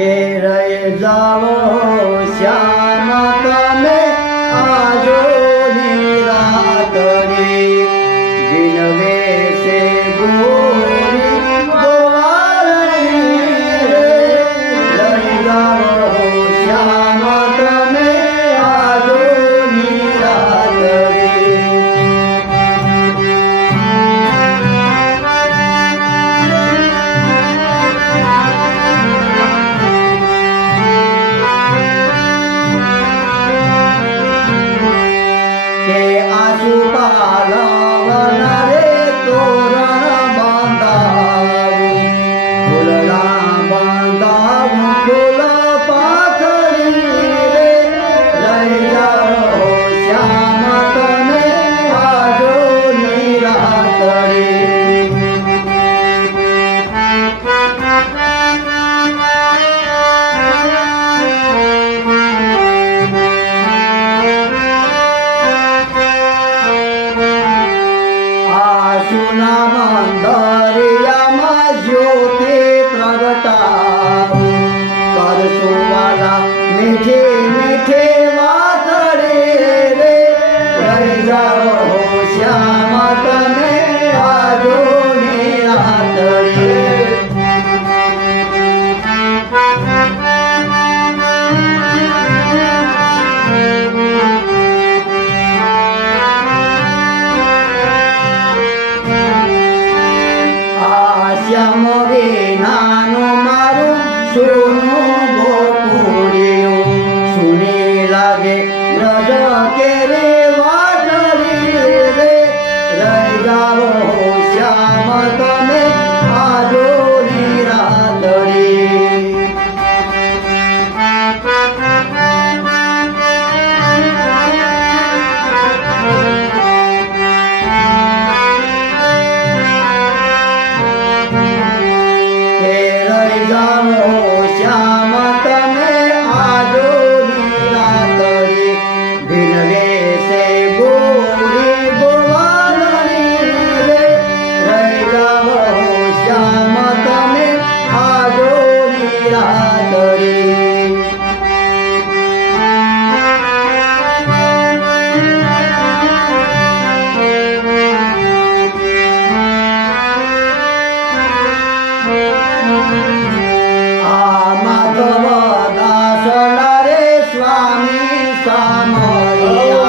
के रह जाओ श्याम तमे आजो निरातरी जिनवे से गोरी गोवारनी रह जाओ श्याम तमे आजो निरातरी आशु पालवन रे तोरण बांधाऊ फूलना बांधाऊ फूल पाखड़ी रे रह जाओ श्याम तमे आजो निरातरी सुना मंदरिया में ज्योति प्रगटाऊ कर सुवाला मीठे मीठे वातड़े रे रह जाओ श्याम तमे आजो निरातरी श्याम रे नानो मारू सुनो गोकुड़ियो सुने लागे रज के रे वाटरी रे रह जाओ श्याम तमे आजो निरातरी श्याम तमे आजो निरातरी बिनवे से गोरी गोवारनी रे रह जाओ श्याम तमे आजो निरातरी माधव दास रे स्वामी सामरिया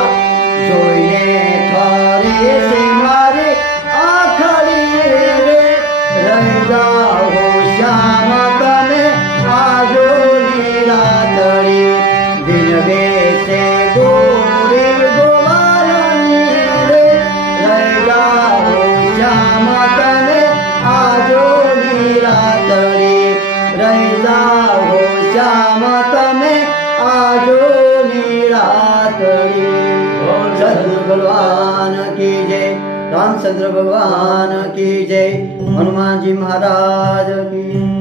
जोइने थरे से मारे आखरी रे रह जाओ श्याम तमे आजो निरातरी बिनवे से गोरी गोवारनी रे रह जाओ श्याम तमे आजो निरातरी रह जाओ श्याम तमे आजो निरातरी। सद्गुरु भगवान की जय, रामचंद्र भगवान की जय, हनुमान जी महाराज की।